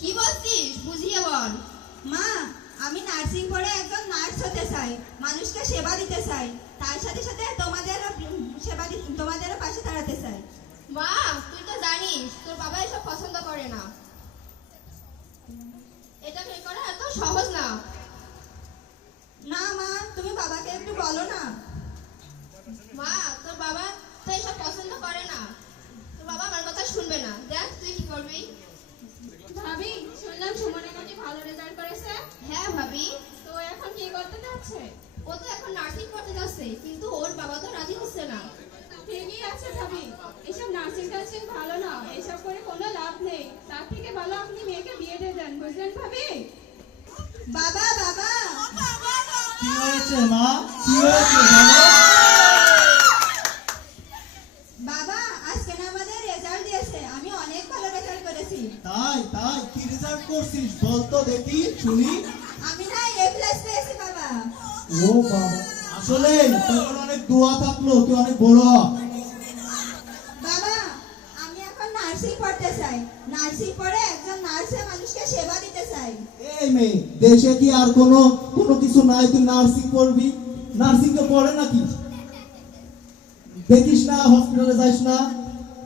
কি বলছিস বুঝিয়ে বল। মা, আমি নার্সিং পড়ে একজন নার্স হতে চাই, মানুষকে সেবা দিতে চাই, তার সাথে সাথে তোমাদেরও পাশে দাঁড়াতে চাই। বাহ, তুই তো জানিস তোর বাবা এসব পছন্দ করে না। এটা করা এত সহজ না। না মা, তুমি বাবাকে একটু বলো না। মা, তোর বাবা তো এসব পছন্দ করে না। তোর বাবা আমার কথা শুনবে না। দেখ তুই কি করবি। ভাবি, শুনলাম সুমনের নাকি ভালো রেজাল্ট করেছে। হ্যাঁ ভাবি। তো এখন কি করতে যাচ্ছে? ও তো এখন নার্সিং করতে যাচ্ছে, কিন্তু ওর বাবা তো রাজি হচ্ছে না। ঠিকই আছে ভাবি, এসব নার্সিং টার্সিং ভালো না, এসব করে কোনো লাভ নেই। তার থেকে ভালো আপনি মেয়েকে বিয়ে দিয়ে দেন, বুঝলেন ভাবি? বাবা, বাবা, কি হয়েছে মা? কি হয়েছে বলো? বাবা, আজকে না আমাদের রেজাল্ট দিয়েছে, আমি অনেক ভালো রেজাল্ট করেছি। তাই তাই কি রেজাল্ট করছিস বল তো দেখি শুনি। আমি না A+ পেয়েছি বাবা। ও বাবা, আসলে তোর অনেক দোয়া থাকলো, তুই অনেক বড় হ। বাবা, আমি এখন নার্সিং পড়তে চাই, নার্সিং পড়ে একজন নার্সে মানুষকে সেবা দিতে চাই। এই মেয়ে, দেশে কি আর কোনো কোনো কিছু নাই তুই নার্সিং পড়বি? নার্সিং কে পড়ে নাকি? দেখিস না, হসপিটালে যাইস না?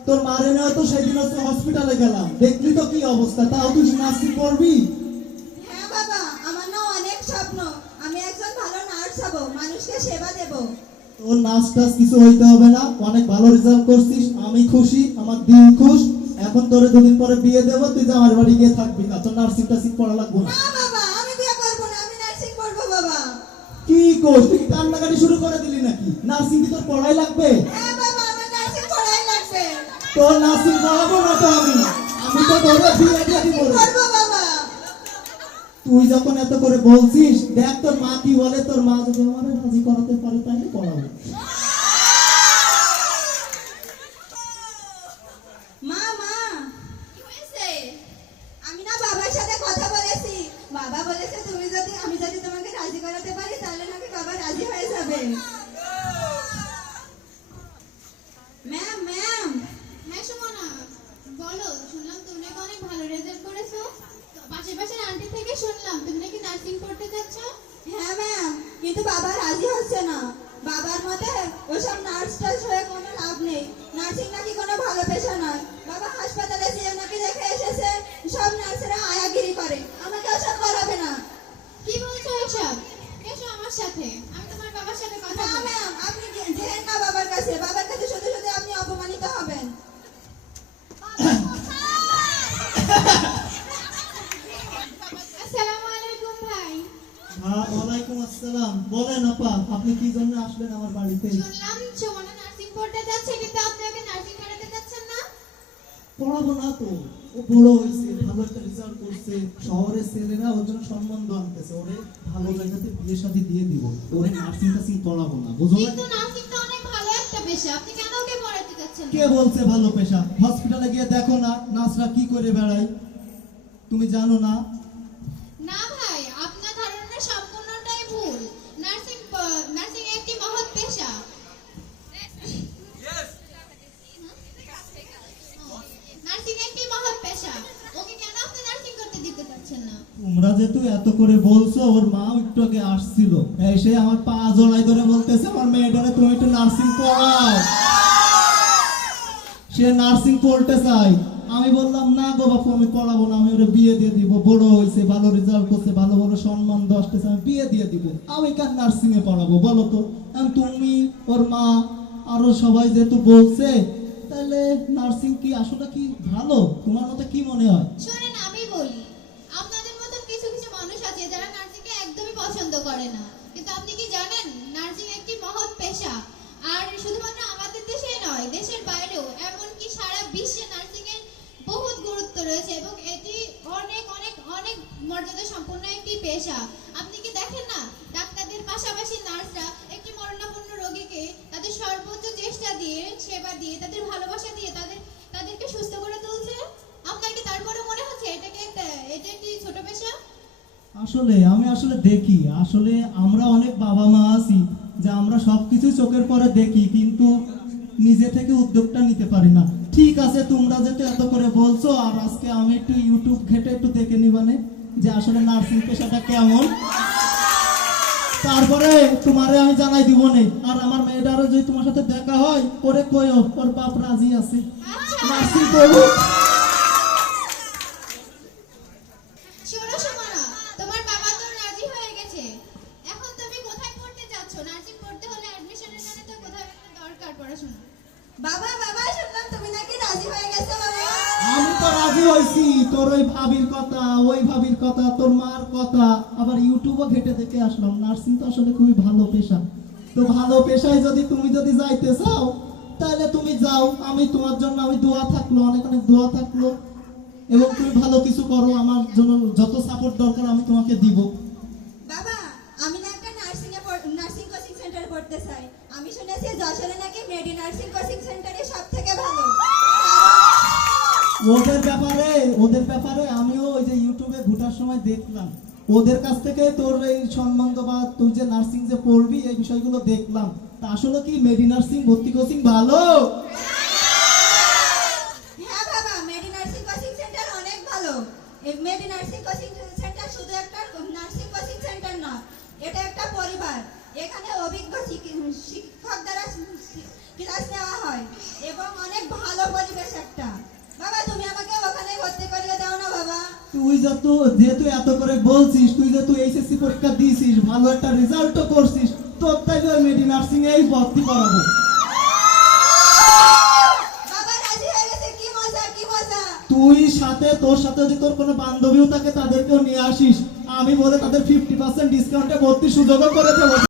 তোর মারে নয় তো সেদিন হচ্ছে হসপিটালে গেলাম, দেখলি তো কি অবস্থা, তাও তুই নার্সিং পড়বি? হ্যাঁ বাবা, আমার না অনেক স্বপ্ন, আমি একজন ভালো নার্স হব, মানুষকে সেবা দেব। তোর নাচ টাচ কিছু হইতে হবে না, অনেক ভালো রেজাল্ট করছিস, আমি খুশি, আমার দিল খুশ। এখন তোরে দুদিন পরে বিয়ে দেবো, তুই যে আমার বাড়ি গিয়ে থাকবি না, তোর নার্সিং টার্সিং পড়া লাগবে না। না বাবা, আমি বিয়ে করবো না, আমি নার্সিং পড়বো বাবা। কি কোস, তুই কান্নাকাটি শুরু করে দিলি নাকি? নার্সিং কি তোর পড়াই লাগবে? হ্যাঁ বাবা, আমার নার্সিং পড়াই লাগবে। তোর নার্সিং পড়াবো না তো আমি তো তোরে বিয়ে দিয়ে দিব রে। করবো বাবা। তুই যখন এত করে বলছিস, দেখ তোর মা কি বলে, তোর মা যদি আমার রাজি করাতে পারে তাহলে পড়াবো। মা, মা, কি হয়েছে? আমি না বাবার সাথে কথা বলেছি, বাবা বলেছে আমি যদি তোমাকে রাজি করাতে পারি তাহলে নাকি বাবা রাজি হয়ে যাবে। ম্যাম, ম্যাম, হ্যাঁ সুমনা, বলো। শুনলাম তুমি নাকি অনেক ভালো রেজাল্ট করেছো। পাশের আন্টি থেকে শুনলাম তুমি নাকি নার্সিং পড়তে যাচ্ছ। হ্যাঁ ম্যাম, কিন্তু বাবা রাজি হচ্ছে না। বাবার মতে ওসব নার্স টার্স হয়ে কোনো লাভ নেই, নার্সিং নাকি কোনো ভালো পেশা নয়। বাবা হাসপাতালে যেয়ে নাকি দেখে এসেছে সব নার্সেরা আয়াগিরি করে, আমাকে ওসব করাবে না। কি বলছো এসব? এসো আমার সাথে, আমি তোমার বাবার সাথে কথা না বলবো। ম্যাম, আপনি যেন না বাবার কাছে, বাবার কাছে শুধু শুধু আপনি অপমানিত হবেন। আসসালামু আলাইকুম ভাই। হ্যাঁ, ওয়ালাইকুম আসসালাম। বলেন আপা, আপনি কি জন্য আসলেন আমার বাড়িতে? শুনলাম সুমনা নার্সিং পড়তে যাচ্ছে, কিন্তু আপনি ওকে নার্সিং করাতে যাচ্ছেন না। পড়াবো না তো, ও বড় হয়েছে, ভালো একটা রেজাল্ট করছে, শহরের ছেলেরা ওর জন্য সম্মান আনতেছে, ওরে ভালো জায়গাতে বিয়ে শাদী দিয়ে দিব, ওরে নার্সিং টার্সিং পড়াবো না, বুঝো না? কিন্তু নার্সিং তো অনেক ভালো একটা পেশা, আপনি কেন ওকে পড়াতে যাচ্ছেন না? কে বলছে ভালো পেশা? হসপিটালে গিয়ে দেখো না নার্সরা কি করে বেড়ায়, তুমি জানো না? না ভাই, আপনার ধারণা সম্পূর্ণটাই ভুল। নার্সিং নার্সিং একটি মহৎ পেশা। নার্সিং একটি মহৎ পেশা। ওকে কেন আপনি নার্সিং করতে দিতে চাচ্ছেন না? তোমরা যেহেতু এত করে বলছো, ওর মা একটু আগে আসছিল, এসে আমার পা জড়াই ধরে বলতেছে আমার মেয়েটারে তুমি একটু নার্সিং পড়াও, সে নার্সিং পড়তে চাই। আমি বললাম না গো বাপু, আমি পড়াবো না, আমি ওরে বিয়ে দিয়ে দিব, বড় হয়েছে, ভালো রেজাল্ট করছে, ভালো ভালো সম্মান দশটেছে, আমি বিয়ে দিয়ে দিব, আমি কেন নার্সিং এ পড়াবো বলো তো? এখন তুমি, ওর মা, আরো সবাই যেহেতু বলছে, তাহলে নার্সিং কি আসলে কি ভালো? তোমার মতে কি মনে হয়? শুনেন, আমি বলি, আপনাদের মতন কিছু কিছু মানুষ আছে যারা নার্সিংকে একদমই পছন্দ করে না। কিন্তু আপনি কি জানেন নার্সিং একটি মহৎ পেশা? আর শুধুমাত্র আমাদের দেশেই নয়, দেশের বাইরেও, এমনকি সারা বিশ্বে নার্সিং এর বহুত গুরুত্ব রয়েছে এবং এটি অনেক অনেক অনেক মর্যাদা সম্পন্ন একটি পেশা। আপনি কি দেখেন না, ডাক্তারদের পাশাপাশি নার্সরা একটি মরণাপন্ন রোগীকে তাদের সর্বোচ্চ চেষ্টা দিয়ে, সেবা দিয়ে, তাদের ভালোবাসা দিয়ে তাদেরকে সুস্থ করে তুলছে। আপনার কি তারপরে মনে হচ্ছে এটা একটি ছোট পেশা? আমি দেখি, আমরা অনেক বাবা মা আছি যে আমরা সবকিছু চোখের পরে দেখি, কিন্তু নিজে থেকে উদ্যোগটা নিতে পারি না। ঠিক আছে, তোমরা যেটা এত করে বলছো, আর আজকে আমি একটু ইউটিউব ঘেটে একটু দেখে নিবানে যে আসলে নার্সিং পেশাটা কেমন। তারপরে তোমারে আমি জানাই দিব নে। আর আমার মেয়েটারও যদি তোমার সাথে দেখা হয়, ওরে কইও ওর বাপ রাজি আছে নার্সিং করবো। শোনো সুমনা, তোমার বাবা তো রাজি হয়ে গেছে। এখন তুমি কোথায় পড়তে যাচ্ছ? নার্সিং পড়তে হলে অ্যাডমিশনের জন্য তো কোথাও একটা দরকার পড়াশোনা। বাবা বাবা শুনলাম তুমি নাকি রাজি হয়ে গেছো বাবা। আমি তো রাজি হয়েছি, তোর ওই ভাবির কথা, ওই ভাবির কথা, তোর মার কথা, আবার ইউটিউবও ঘেটে দেখে আসলাম। নার্সিং তো আসলে খুবই ভালো পেশা। তো ভালো পেশায় যদি তুমি যাইতে চাও, তাহলে তুমি যাও। আমি তোমার জন্য আমি দোয়া থাকলো, অনেক অনেক দোয়া থাকলো, এবং তুমি ভালো কিছু করো। আমার জন্য যত সাপোর্ট দরকার আমি তোমাকে দিব। বাবা আমি না একটা নার্সিং কোচিং সেন্টার পড়তে চাই। আমি শুনেছি যশোরে নাকি মেডি নার্সিং কোচিং সেন্টারে সবথেকে ভালো। ওদের ব্যাপারে আমিও ওই যে ইউটিউবে ঘুটার সময় দেখলাম, ওদের কাছ থেকে তোর এই সম্বন্ধ বা তুই যে নার্সিং যে পড়বি এই বিষয়গুলো দেখলাম। তা আসলে কি মেডি নার্সিং ভর্তি কোচিং ভালো? হ্যাঁ বাবা, মেডি নার্সিং কোচিং সেন্টার অনেক ভালো। এই মেডি নার্সিং কোচিং সেন্টার শুধু একটা নার্সিং কোচিং সেন্টার না, এটা একটা পরিবার। এখানে অভিজ্ঞ শিক্ষক দ্বারা ক্লাস নেওয়া হয় এবং অনেক ভালো পরিবেশ একটা। বাবা তুমি আমাকে ওখানে ভর্তি করিয়ে দাও না বাবা। তুই যেহেতু এত করে বলছিস, তুই যেহেতু এইচএসসি পরীক্ষা দিয়েছিস, ভালো একটা রেজাল্টও করছিস, তোর তাই ওই মেডি নার্সিং এই ভর্তি করাবো। বাবা রাজি হয়ে গেছে, কি মজা কি মজা। তোর সাথে যদি তোর কোনো বান্ধবীও থাকে তাদেরকেও নিয়ে আসিস, আমি বলে তাদের 50% ডিসকাউন্টে ভর্তির সুযোগও করে দেবো।